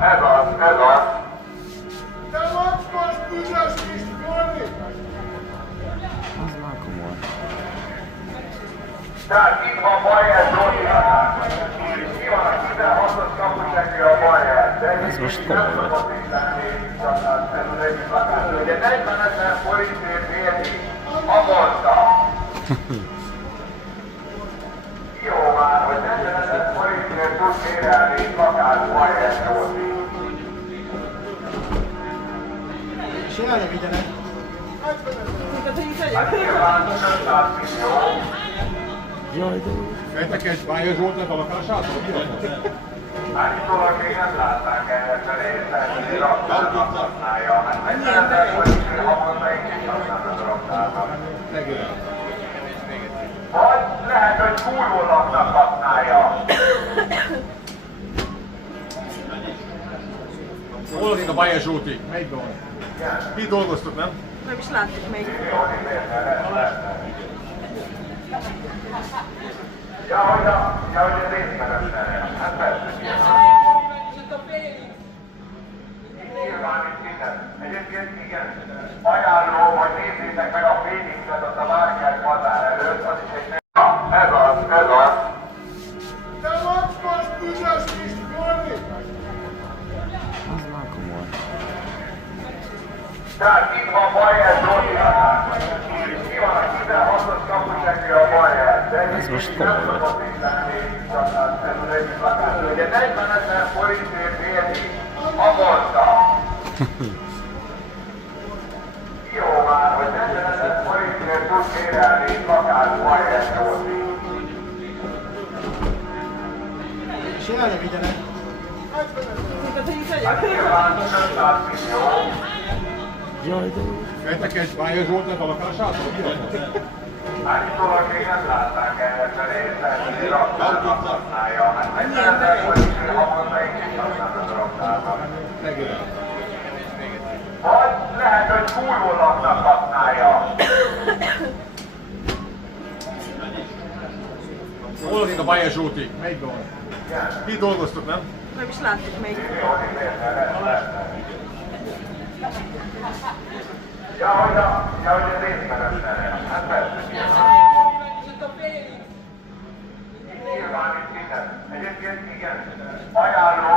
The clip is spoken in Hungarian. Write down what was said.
ez az. Te macskos büdös kis Tony! Az már komoly. Tehát itt van Bajer Zsoli. Ki van a 16-os kapusegő a Bajer? Ez most komoly. Ugye 40 000 forintért érni havonta. Jó már, hogy 40 000 forintért tud kérelni lakás Bajer Zsoli. Csinálj vigyenek! Nyilván 500 millió. Jaj, de jó. Vettek egy Bajer Zsoltát a lakásától? Állítólag még nem látták ehhez, mert én raktárnak használja. Hát 40 000 forintért havonta én is használom a raktárnak. Vagy lehet, hogy fújólapnak használja. Hol van itt a Bajer Zsolti? Melyikben van? Mi dolgoztok, nem? Nem is láttuk még. Ja, hogy ez részmenes lehet. Hát persze. Nyilván itt minden. Egyébként igen. Ajánlom, hogy nézzétek meg a Phoenixet ott a Márkás bazár előtt, az is egy ez az. Te macskos büdös kis Tony! Az már komoly. Tehát itt van Bajer Zsoli. Ki van a 16-os kapusegő a Bajer? Ez most komoly. Ugye 40 000 forintért érni havonta. Jó már, hogy 40 000 forintért tud kérelni lakás Bajer Zsoli. Csinálj vigyenek! Nyilván 500 millió. Jaj, de jó. Vettek egy Bajer Zsoltát a lakásától? Állítólag még nem látták ehhez, mert én raktárnak használja. Hát 40 000 forintért havonta én is használom a raktárnak. Vagy lehet, hogy fújólapnak használja. Hol van itt a Bajer Zsolti? Melyikben van? Mi dolgoztok, nem? Nem is láttuk még. Ja, hogy ez részmenes lehet. Hát persze. Nyilván itt minden. Egyébként igen. Ajánlom,